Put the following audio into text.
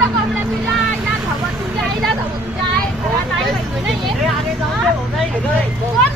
इकडं कोंबड्या पिला या धावा तुझ्या आईला धावा तुझ्या आई घरात आई बहिणी नाहीये. कोण